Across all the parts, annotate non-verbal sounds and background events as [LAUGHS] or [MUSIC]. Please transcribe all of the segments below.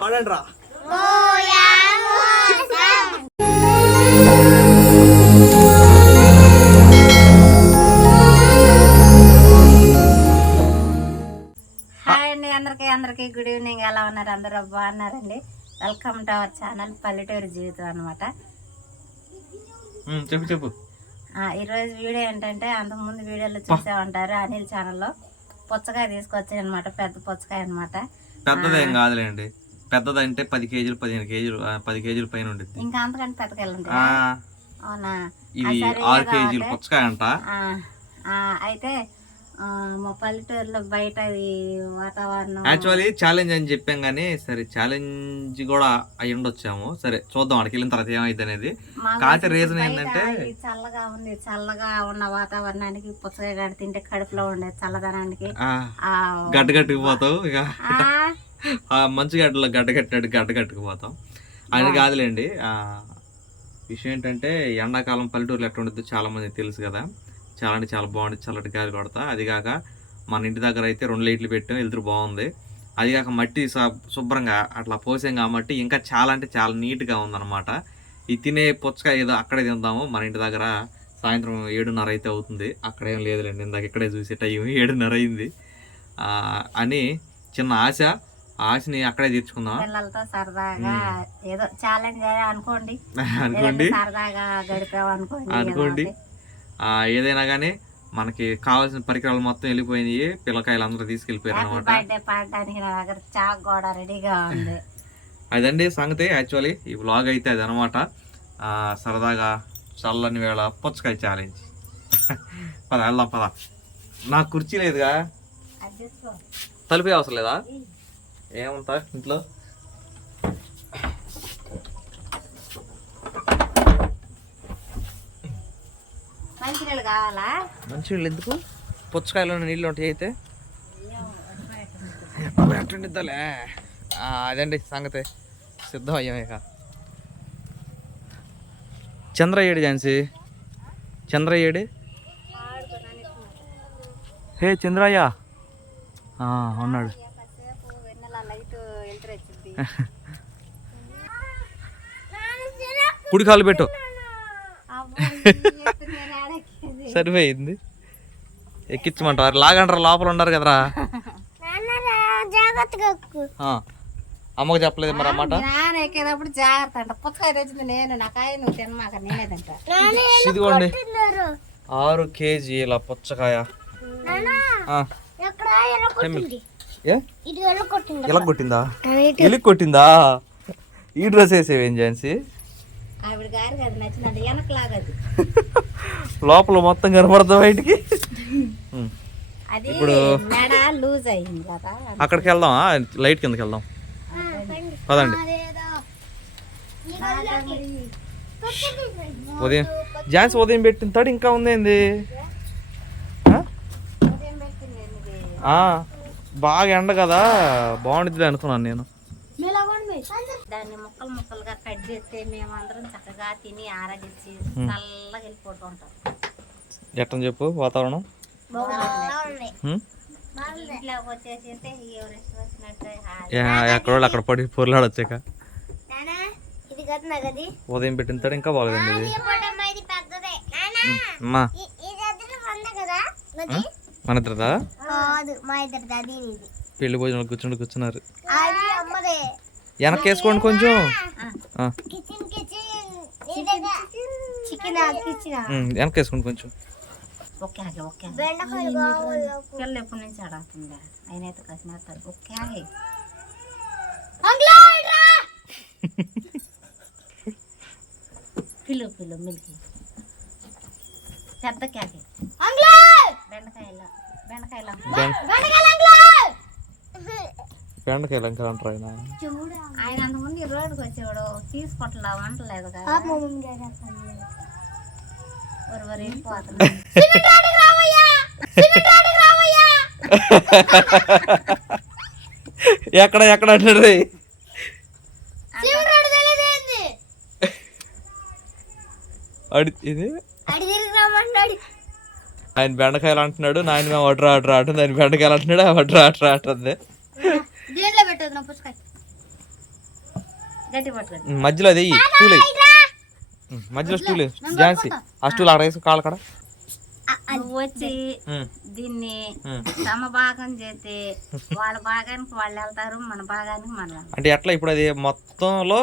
వాడండి రా హాయ్ అండి అందరికీ అందరికీ గుడ్ ఈవినింగ్. ఎలా ఉన్నారు? అందరూ బాగున్నారండి? వెల్కమ్ టు అవర్ ఛానల్ పల్లెటూరు జీవితం అనమాట చెప్పు చెప్పు. ఈరోజు వీడియో ఏంటంటే అంతకుముందు వీడియోలో చూసే ఉంటారు అనిల్ ఛానల్లో పుచ్చకాయ తీసుకొచ్చాయి అనమాట పెద్ద పుచ్చకాయ అనమాట పెద్దదేం కాదులేండి. పెద్దదంటే పది కేజీలు పదిహేను కేజీలు పది కేజీల పైన ఇంకా అంతకంటే అవునా? ఇది ఆరు కేజీలు. పుచ్చకాయ అంట. అయితే మా పల్లెటూరులో బయట వాతావరణం. యాక్చువల్లీ ఛాలెంజ్ అని చెప్పాం కానీ సరే ఛాలెంజ్ కూడా అయి ఉండొచ్చాము. సరే చూద్దాం అక్కడికి వెళ్ళిన తర్వాత ఏమైంది అనేది కాకపోతే బయట ఏంటంటే- చల్లగా ఉంది చల్లగా ఉన్న వాతావరణానికి పుచ్చకాయ తింటే కడుపులో ఉండే చల్లదనానికి. గడ్డ కట్టుకుపోతావు ఇక. మంచి గడ్డలో గడ్డ కట్టినట్టు గడ్డ కట్టుకుపోతాం. అది కాదులేండి ఆ, విషయం ఏంటంటే ఎండాకాలం పల్లెటూరులో ఎట్లా ఉండదు చాలా మందికి తెలుసు కదా. చాలా అంటే చాలా బాగుంది చల్లటి గాలి కొడతా. అది కాక మన ఇంటి దగ్గర అయితే రెండు లైట్లు పెట్టాం. వెళ్తురు బాగుంది. అది కాక మట్టి శుభ్రంగా అట్లా పోసాం కాబట్టి ఇంకా చాలా అంటే చాలా నీట్గా ఉందన్నమాట. ఈ తినే పుచ్చకాయ ఏదో అక్కడే తిందాము. మన ఇంటి దగ్గర సాయంత్రం ఏడున్నర అయితే అవుతుంది. అక్కడేం లేదులేండి. ఇందాక ఇక్కడే చూసే టైం ఏడున్నర అయింది. ఆ, అని చిన్న ఆశ. ఆశని అక్కడే తీర్చుకుందాం పిల్లలతో సరదాగా ఏదో ఛాలెంజ్ అనుకోండి. [LAUGHS] అనుకోండి. సరదాగా గడిపాం అనుకోండి. అనుకోండి. ఏదైనా కానీ మనకి కావాల్సిన పరికరాలు మొత్తం వెళ్ళిపోయినాయి. పిల్లకాయలు అందరూ తీసుకెళ్ళిపోయారు అనమాట అదండి సంగతి. యాక్చువల్లీ ఈ వ్లాగ్ అయితే అది అనమాట సరదాగా చల్లని వేళ పుచ్చకాయ ఛాలెంజ్ [LAUGHS] పద వెళ్దాం పద. నాకు కుర్చీ లేదుగా. తలుపే అవసరం లేదా? ఏముంటా ఇంట్లో? మంచినీళ్ళు కావాలా? మంచి నీళ్ళు ఎందుకు? పుచ్చకాయలో నీళ్ళు ఉంటాయి అయితే. ఎట్టుండిద్దాలే అదండి సంగతి. సిద్ధం అయ్యాం ఇక. చంద్రయ్యేడు ఝాన్సీ. చంద్రయ్యేడు? హే చంద్రయ్య. ఆ, ఉన్నాడు. కుడి కాలు పెట్టు అబ్బో, ఈ ఎత్తు నేను ఆడెక్కేది. సరిపోయింది. ఎక్కించమంటారు లాగంటారు లోపల ఉన్నారు కదరా. అమ్మకు చెప్పలేదు మరి అన్నమాట నాన్న ఎక్కేటప్పుడు జాగ్రత్త అంట. పుచ్చకాయ తెచ్చింది నేను నా కాయ నువ్వు తినమాక నేనే తింటా ఇదిగోండి. ఆరు కేజీల పుచ్చకాయ. ఇలా కొట్టిందా? ఎలికి కొట్టిందా? ఈ డ్రెస్ వేసేవేం ఝాన్సీ? ఆవిడ గారికి అది నచ్చిందంట వెనకలాగది [LAUGHS] లోపల మొత్తం కనపడతా బయటికి. [LAUGHS] ఇప్పుడు- అక్కడికి వెళ్దాం లైట్ కిందకి వెళ్దాం. పదండి. ఉదయం ఝాన్సీ ఉదయం పెట్టిన తడి ఇంకా ఉందేంది? బాగా ఎండ కదా. బాగుండిద్ది అనుకున్నాను నేను. దాన్ని ముక్కలు ముక్కలుగా కట్ చేస్తే మేమందరం చక్కగా తిని ఆరగించి చల్లగా వెళ్ళిపోతుంటాం ఎట్టని చెప్పు వాతావరణం? ఉమ్? ఇంట్లోకి వచ్చేసి ఎవరు ఇష్టం వచ్చినట్టు హాయి. యా- ఎక్కడ వాళ్ళు అక్కడ పడి కదా నగది ఉదయం పెట్టిన తడి ఇంకా బాగలేదండి ఇది ఫోటోమ్మ ఇది పెద్దదే. అమ్మా. మన ఇద్దరదా? పెళ్ళి భోజనాలు కూర్చుండి కూర్చున్నారు. వేసుకోండి కొంచెం. ఆ, kitchen kitchen. Chicken kitchen um, వెనక్కి వేసుకోండి కొంచెం పిల్లలు ఎప్పటి నుంచి ఆడుతుందా ఆయన అయితే కసినేస్తారు ఓకే పిల్లు పిల్లు మిల్కి. పెద్ద క్యాకే బెండకాయల బెండకాయల బెం- బెండకాయలు ఇంకా అంటారు ఆయన. ఆయన అంతకుముందు రోడ్డుకి వచ్చేవాడు. కదా. వెళ్ళిపోతున్నాడు ఎక్కడ ఎక్కడ అంటాడు? అడి ఇది? ఆయన బెండకాయలు అంటున్నాడు నాయన మేము వడ్రా అడ్రా అంటుంది. ఆయన బెండకాయలు అంటున్నాడు ఆ వడ్రా అడ్రా అంటుంది దీంట్లో పెట్టు గట్టి పట్టుకోండి ఉమ్, మధ్యలో అది స్టూల్ మధ్యలో స్టూల్. ఝాన్సీ ఆ స్టూల్ అక్కడ వేసి కాళ్ళ కాడ. వచ్చి దీన్ని ఉమ్. సమభాగం చేస్తే వాళ్ళ భాగానికి వాళ్ళు వెళ్తారు మన భాగానికి మనం అంటే ఎట్లా ఇప్పుడు అది మొత్తంలో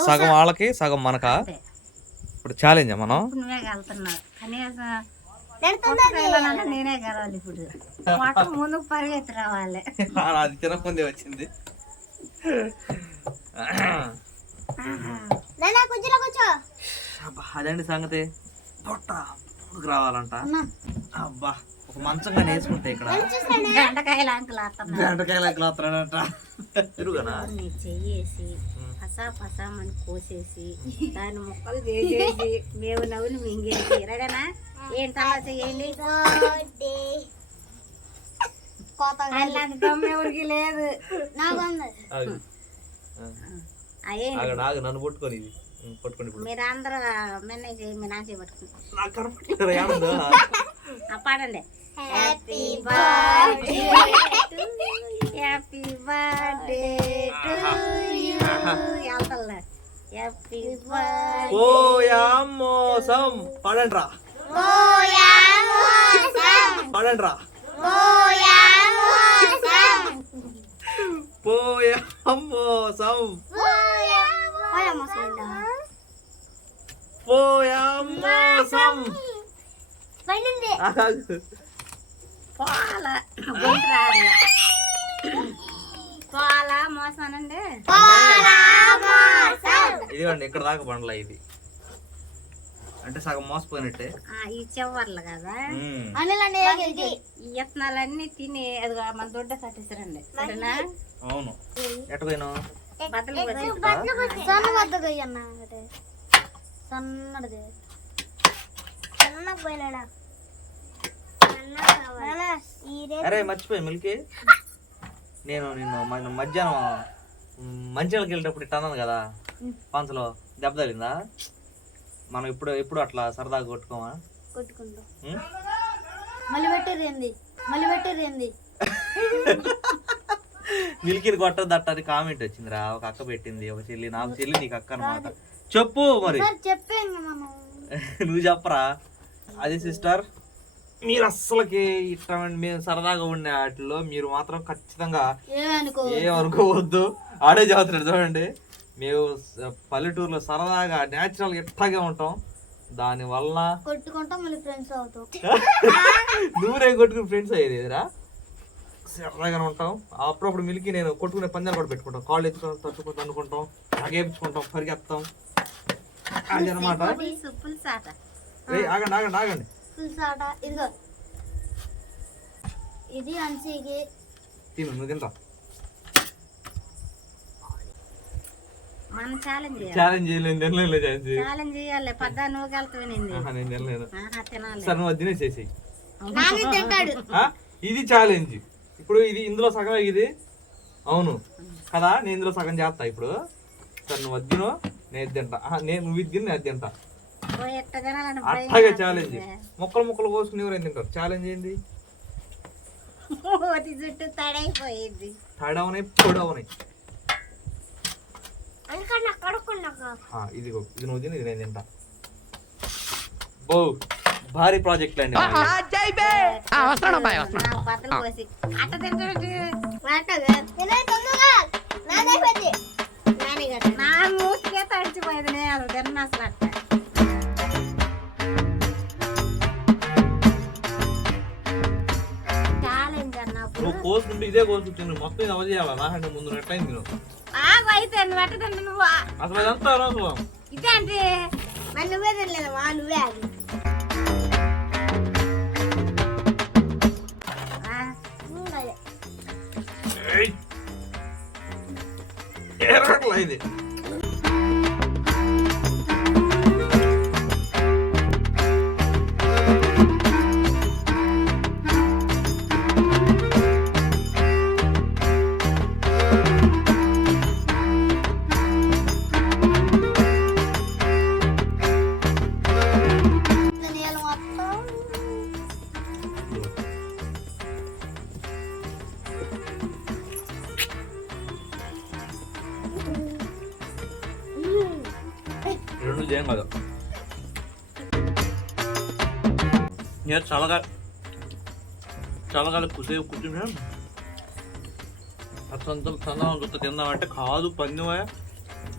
సగం వాళ్ళకి సగం మనకా? ఇప్పుడు ఛాలెంజ్ మనం? ఇప్పుడు నువ్వే వెళ్తున్నావు. కనీసం నేనే గెలవాలి ఇప్పుడు. మొట్ట ముందుకు పరిగెత్తి రావాలి. అది తినకుందే వచ్చింది. అదండి సంగతి? పొట్ట ముందుకు రావాలంట. అబ్బా ఒక మంచంగా వేసుకుంటే ఇక్కడ బెండకాయలు అంకులు బెండకాయలు నీ చెయ్యేసి. పసా పసామని కోసేసి [LAUGHS] దాన్ని ముక్కలు చేసేసి మేము నవ్వులు మింగేసి రెడేనా ఏంటి అలా చేయండి? బర్త్డే కోత అలాంటి దమ్ము ఎవరికి లేదు. నన్ను పట్టుకొని మీరు అందరూ మెన్నయ్య చేయి మీ నాన్న పాడండి. Happy birthday happy birthday to you వెళ్తా హ్యాపీ బర్త్డే పోయామోసం పడండ్రా పడండ్రా పోయామోసం పోయామోసం పడింది ఆగు. పోల గొంతు రాదులే. పోల మోసానండి ఇదిగోండి ఇక్కడ దాకా బండ్ల ఇది అంటే సగం మోసపోయినట్టే. ఆ, ఈ చివర్లు కదా. యత్నాలన్నీ తిని అది మన దొడ్డ కట్టేసారండి సరేనా? అవును. అన్న సన్నది సన్నకు పోయినాడా? అరే మర్చిపోయి మిల్కి. నేను నిన్ను మన మధ్యాహ్నం మంచిర్యాలకి వెళ్ళేటప్పుడు ఇట్లా అన్నాను కదా పంచలో దెబ్బ తగిలిందా? మనం ఇప్పుడు ఎప్పుడు అట్లా సరదాగా కొట్టుకోమా? కొట్టుకుంటాం? మళ్ళీ పెట్టేది ఏంది? మళ్ళీ పెట్టేది ఏంది? మిల్కిని కొట్టదట్ట అని కామెంట్ వచ్చిందిరా. ఒక అక్క పెట్టింది ఒక చెల్లి నాకు చెల్లి నీకు అక్క అనమాట చెప్పు మరి. చెప్పే [LAUGHS] నువ్వు చెప్పరా? అది సిస్టర్. మీరు అస్సలకి ఇట్లా మేము సరదాగా ఉండే వాటిలో మీరు మాత్రం ఖచ్చితంగా ఏమనుకో ఏమనుకోవద్దు ఆడే చదువుతున్నాడు చూడండి. మేము పల్లెటూరులో సరదాగా న్యాచురల్ ఇట్లాగే ఉంటాం. దాని వల్ల [LAUGHS] నువ్వురే కొట్టుకుని ఫ్రెండ్స్ అయ్యేదిరా సరదాగానే ఉంటాం. అప్పుడప్పుడు మిలికి నేను కొట్టుకునే పందాలు కూడా పెట్టుకుంటాం. కాళ్ళు ఎత్తుకొని తట్టుకుంటూ అనుకుంటాం అగేపించుకుంటాం పరిగెత్తాం. అది అనమాట ఆగండి ఆగండి ఆగండి. ఇదిగో. ఇది అన్సీకి తిను నువ్వు తింటా మనం ఛాలెంజ్ చేయాలి. ఛాలెంజ్ చేయలేదు తినలేదు ఛాలెంజ్ ఛాలెంజ్ చేయాలి. పద్దా నువ్వు వెళ్తావినింది నేను తినలేదు. ఆహా తినాలి. సరే నువ్వు అది తినేసేసి నాని తింటాడు. ఇది ఛాలెంజ్ ఇప్పుడు ఇది ఇందులో సగమే ఇది. అవును. కదా నేను ఇందులో సగం చేస్తా ఇప్పుడు. సరే నువ్వు వద్దిను నేను తింటా. నేను నువ్వు ఇది తిని నేను తింటా. అట్లాగే ఛాలెంజ్ ముక్కలు ముక్కలు కోసుకుని ఎవరైనా తింటారు? ఛాలెంజ్ ఏంది? [LAUGHS] జుట్టు తడైపోయింది. ఇదిగో ఇది నువ్వు తిని ఇది నేను తింటా. బో భారీ ప్రాజెక్ట్ అండి నా మూతికే తడిచిపోయింది నేను అసలు తిన్నా అసలు అట్ట. కోసుకుంటే ఇదే కోసుకుంటుంది మొత్తం ఇది అవజేయాలా? నాకంటే ముందు ఎట్లయింది నువ్వు ఆగు అయితే నువ్వు ఎట్ట తింటే నువ్వు. అసలు అదంతా అనవసరం ఇదే అంటే మరి నువ్వే తినలేదు వా నువ్వే అది ఏయ్. ఎర్రట్లా నేను చల్లగా చల్లగా కుసేపు కూర్చున్నా అసంతం చందనం చూస్తే తిందామంటే కాదు పందిమా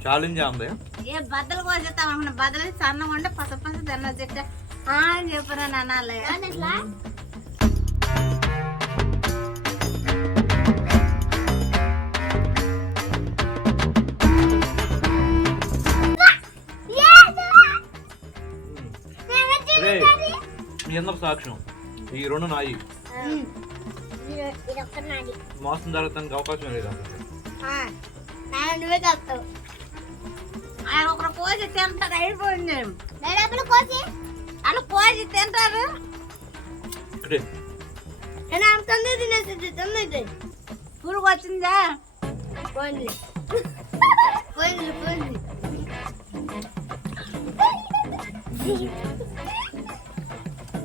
ఛాలెంజ్ ఉంది. ఏ బద్దలు కోసేస్తాం అనుకున్నా బద్దలు సన్నం ఉంటే పస పస తిన్న చెట్ట చెప్పరా నాన్న మీ సాక్ష్యం. ఈ రెండు నాయి. మోసం జరగడానికి అవకాశం లేదు నువ్వే ఆయన ఒకరు కోసి తింటారు అయిపోయింది డబ్బులు కోసి వాళ్ళు కోసి తింటారు నేను ఆమె తొందర తినేసి పురుగు వచ్చిందా పోయింది పోయింది పోయింది.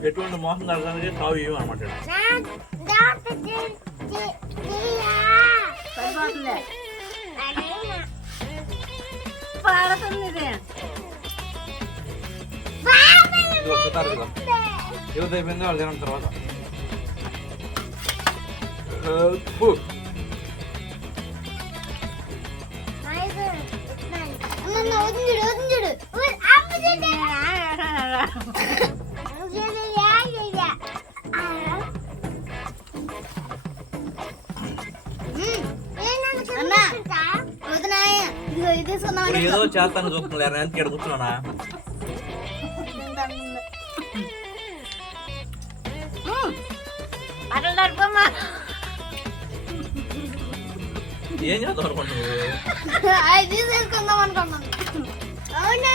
ఎటువంటి మోసం జరగడానికి తావు ఇవ్వం అనమాట సరిపోతుంది పాడుతుంది ఇది ఇది వస్తారు కదా యువత అయిపోయింది వాళ్ళు తిన తర్వాత ఉప్పు. వదించుడు వదించుడు ఇప్పుడు ఏదో చేస్తాను చూస్తున్నాను లేరా ఎంత ఇక్కడ కూర్చున్నానా? అట్లా నడుపమ్మా. ఏం చేద్దాం అనుకుంటున్నావు అది తీసేసుకుందాం అనుకున్నాను అవునా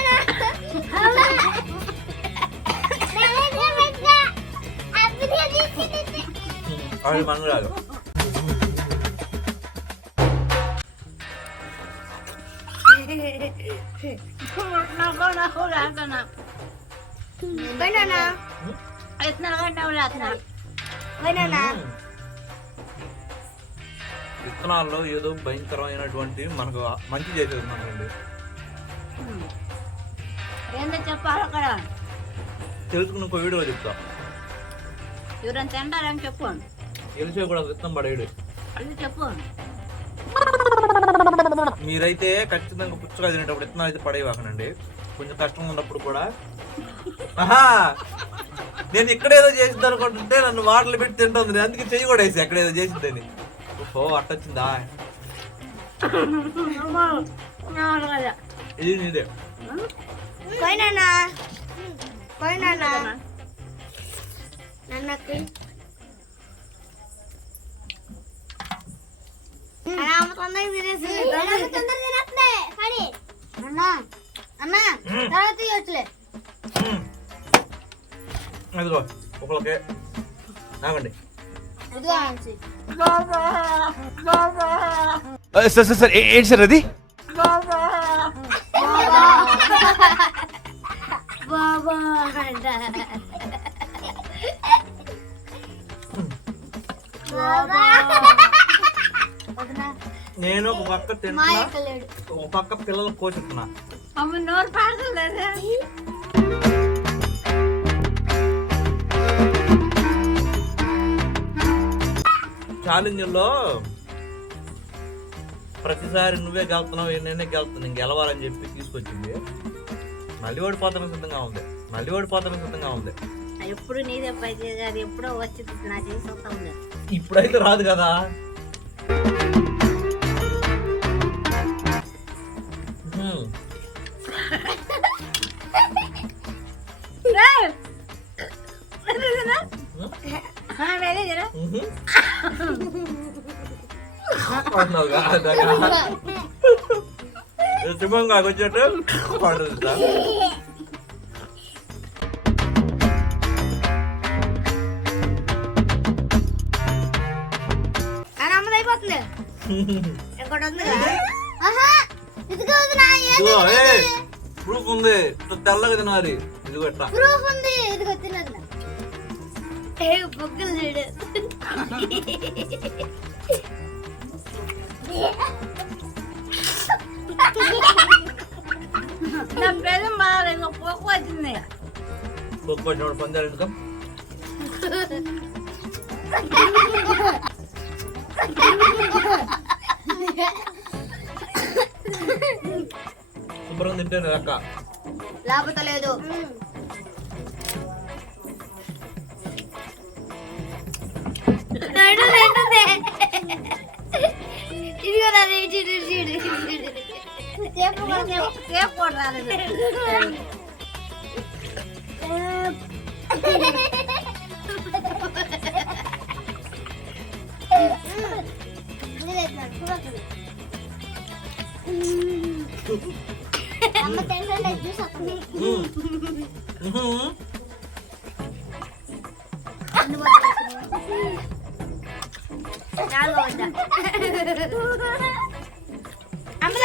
అది మనం ఇతను కంటే రాకనా పోయినా విత్తనాల్లో ఏదో భయంకరమైనటువంటి మనకు మంచి చేసేది మనకండి ఏందో చెప్పాలి అక్కడ? తెలుసుకున్న ఇంకో వీడియో చెప్తా. ఎవరైనా తింటారని చెప్పు. తెలిసే కూడా విత్తనం పడేయడు. అది చెప్పు. మీరైతే ఖచ్చితంగా పుచ్చగా తినేటప్పుడు ఇత్తనాలు అయితే పడేవాకనండి కొంచెం కష్టం ఉన్నప్పుడు కూడా. ఆహా! నేను ఇక్కడేదో చేసింది అనుకుంటుంటే నన్ను మాటలు పెట్టి తింటుంది. అందుకే చెయ్యి కూడా వేసి ఎక్కడేదో చేసిందని. ఓ అట్టొచ్చిందా? ఇది నీదే. పోయినా పోయినా నన్నకి తొందరగా తినేసి తొందరగా తినేస్తే కానీ అన్నా అన్నా తర్వాత తీయొచ్చులే మ్మ్. అదిగో ఒకళ్ళకే ఆగండి ఇదిగో ఆన్సీ సార్ సార్ సార్ ఏ- ఏంటి సార్ అది బాబా అంట బాబా నేను ఒక పక్క తింటున్నా. ఒక పక్క పిల్లలు కోచుతున్నా అమ్మ నోరు పాడలేదు. ఛాలెంజ్లో ప్రతిసారి నువ్వే గెలుతున్నావు నేనే గెలుతున్నా నేను గెలవాలని చెప్పి తీసుకొచ్చింది. మళ్ళీ ఓడిపోతానికి సిద్ధంగా ఉంది. మళ్ళీ ఓడిపోతానికి సిద్ధంగా ఉంది. ఎప్పుడు నీదే పై అది ఎప్పుడో వచ్చి నా చేసి రాదు కదా. హ్మ్. మ్హూ. కాదా? పడుతుందా అయిపోతుంది ఇంకోటి ఉంది కదా ఇదిగో ఏ? ప్రూఫ్ ఉంది. ఇట్లా తెల్లగా తినాలి ఇదిగో ఎట్లా ప్రూఫ్ ఉంది. ఇదిగో తిన్నది ఏ బొగ్గులు చూడు. నా పేరు మారే ఇక. కుక్క పట్టినోడు పందాలు ఎందుకు? [LAUGHS] శుభ్రంగా తింటాను అక్క లేకపోతే లేదు ఇటు, ఇటు,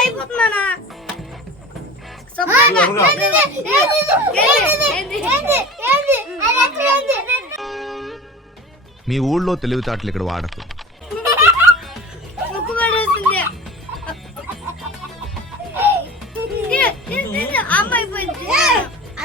అయిపోతున్నానా మీ ఊళ్ళో తెలివితేటలు ఇక్కడ వాడకు.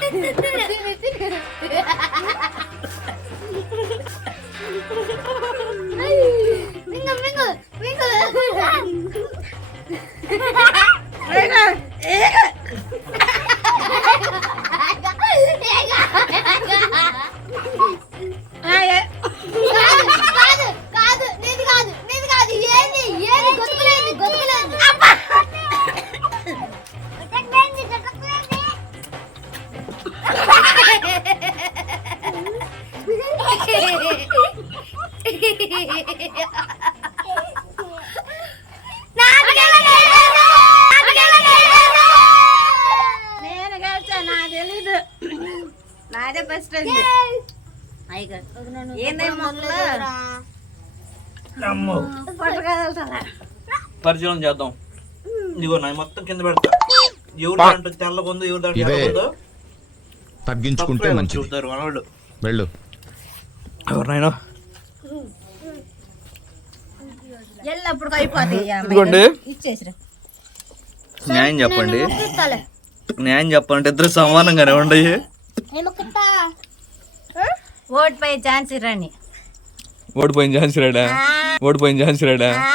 땡글 땡글 పరిశీలన చేద్దాం. ఇదిగో నా మొత్తం కింద పెడతా. ఎవరు దాంట్లో తెల్లగా ఉందో ఎవరు దాంట్లో. తెల్లగా తగ్గించుకుంటే మంచిది. చూస్తారు మనవాళ్ళు. వెళ్ళు. ఎవరినైనా? న్యాయం చెప్పండి. న్యాయం చెప్పాలంటే ఇద్దరు సమానంగానే ఉండయి ఓటుపై ఛాన్సీ రాణి ఓడిపోయింది ఝాన్సీ రాడా ఓడిపోయింది ఝాన్సీ రాడా ఆ,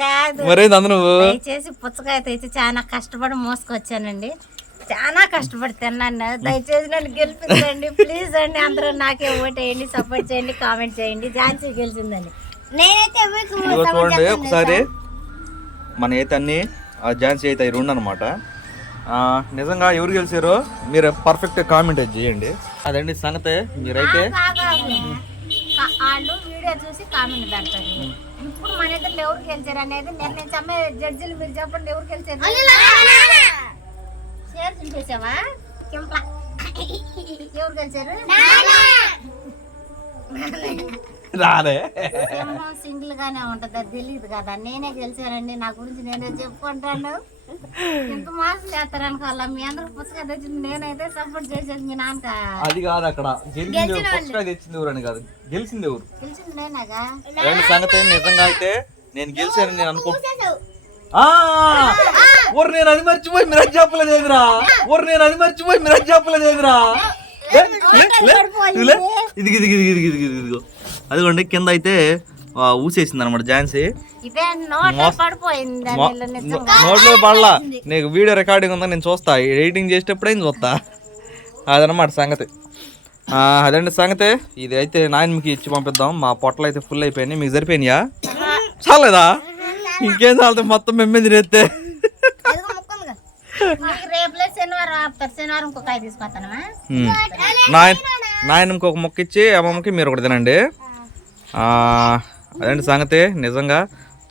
కాదు. మరేంది అందరూ దయచేసి పుచ్చకాయ తెచ్చి చాలా కష్టపడి మోసుకొచ్చానండి. చాలా కష్టపడి తిన్నాను. దయచేసి నన్ను గెలిపించండి. ప్లీజ్ అండి అందరూ నాకే ఓటేయండి సపోర్ట్ చేయండి కామెంట్ చేయండి. ఝాన్సీ గెలిచిందని నేనైతే చూడండి ఒకసారి మన అయితే అన్ని ఆ ఝాన్సీ అయితే రెండు అనమాట నిజంగా ఎవరు గెలిచారో మీరు పర్ఫెక్ట్ కామెంట్ అయితే చేయండి. అదండి సంగతే మీరైతే? వాళ్ళు వీడియో చూసి కామెంట్ పెడతారు. ఇప్పుడు మన ఇద్దరు ఎవరు గెలిచారు అనేది నిర్ణయించమ్మే జడ్జిలు మీరు చెప్పండి ఎవరు గెలిచారు షేర్ చూసేసావా. ఎవరు గెలిచారు [LAUGHS] రాలే సింగిల్ గానే ఉంటది అది తెలియదు కదా. నేనే గెలిచానండి నా గురించి నేనే చెప్పుకుంటాను. ఇంత మాసం చేస్తారనుకోవాలా మీ అందరికి పుస్తకం తెచ్చింది నేనైతే సపోర్ట్ చేసేది మీ నాన్నక? అది కాదు అక్కడ. గెలిచింది తెచ్చింది ఎవరు అని కాదు. గెలిచింది ఎవరు? గెలిచింది నేనేగా? రెండు సంగతి నిజంగా అయితే నేను గెలిచానని నేను అనుకో! ఊరు నేను అది మర్చిపోయి మీరు అది చెప్పలేదేదిరా ఊరు నేను అది మర్చిపోయి మీరు అది చెప్పలేదేదిరా ఇదిగో. అదిగోండి కింద అయితే ఊసేసింది అనమాట ఝాన్సీ. నోట్లో పడలా. నీకు వీడియో రికార్డింగ్ ఉందా నేను చూస్తా. ఎడిటింగ్ చేసేటప్పుడే చూస్తా. అదనమాట సంగతి. అదండి సంగతి. ఇది అయితే నాయనకి ఇచ్చి పంపిద్దాం. మా పొట్టలు అయితే ఫుల్ అయిపోయినాయి. మీకు సరిపోయినాయా? చాలేదా? ఇంకేం చాలదు మొత్తం ఐదు తీసుకొస్తానమా నాయన నాయనకి ఒక మొక్క ఇచ్చి అమ్మమ్మకి మీరు ఒకటి తినండి. అదండి సంగతి? నిజంగా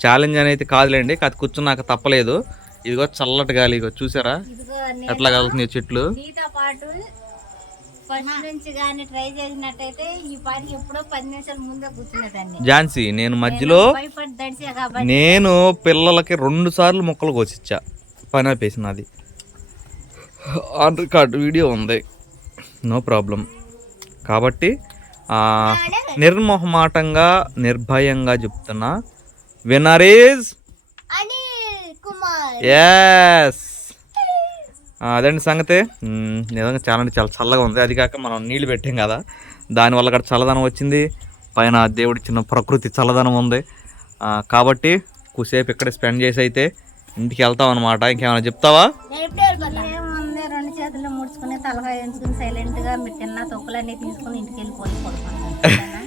ఛాలెంజ్ అనేది కాదులేండి. అది కూర్చున్నాక తప్పలేదు. ఇదిగో చల్లటి గాలి ఇగో చూసారా? ఎట్లా కలుగుతున్నాయి చెట్లు? పాటు ఝాన్సీ నేను మధ్యలో నేను పిల్లలకి రెండు సార్లు మొక్కలు కోసిచ్చా. పని ఆపేసినది ఆన్ రికార్డ్ వీడియో ఉంది. No problem. కాబట్టి నిర్మోహమాటంగా నిర్భయంగా చెప్తున్నా. వినరీజ్ అనిల్ కుమార్. ఎస్ అదండి సంగతి. నిజంగా చాలా అంటే చాలా చల్లగా ఉంది. అది కాక మనం నీళ్ళు పెట్టాం కదా. దానివల్ల కూడా చల్లదనం వచ్చింది. పైన దేవుడి చిన్న ప్రకృతి చల్లదనం ఉంది. కాబట్టి కూసేపు ఇక్కడ స్పెండ్ చేసి అయితే ఇంటికి వెళ్తాం అనమాట ఇంకేమైనా చెప్తావా? చేతులు ముడుచుకుని తలకాయ ఎంచుకుని సైలెంట్గా మీరు తిన్న తొక్కులన్నీ తీసుకుని ఇంటికి వెళ్ళిపోయి పడుకుంటాను.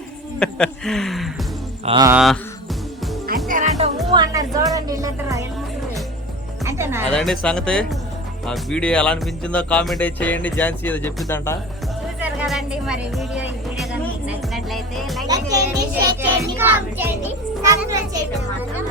ఆ, అంతేనంట ఊ అన్నారు చూడండి వీళ్ళిద్దరు ఎలుముసులు. అంతేనా? అదండి సంగతి. ఆ వీడియో ఎలా అనిపించిందో కామెంట్ అయితే చేయండి. ఝాన్సీ ఏదో చెప్పిందంట చూసారు కదండి మరి వీడియో ఈ నచ్చినట్లయితే లైక్ లైక్ చేయండి షేర్ చేయండి కామెంట్ చేయండి సబ్స్క్రైబ్ చేయడం మాత్రం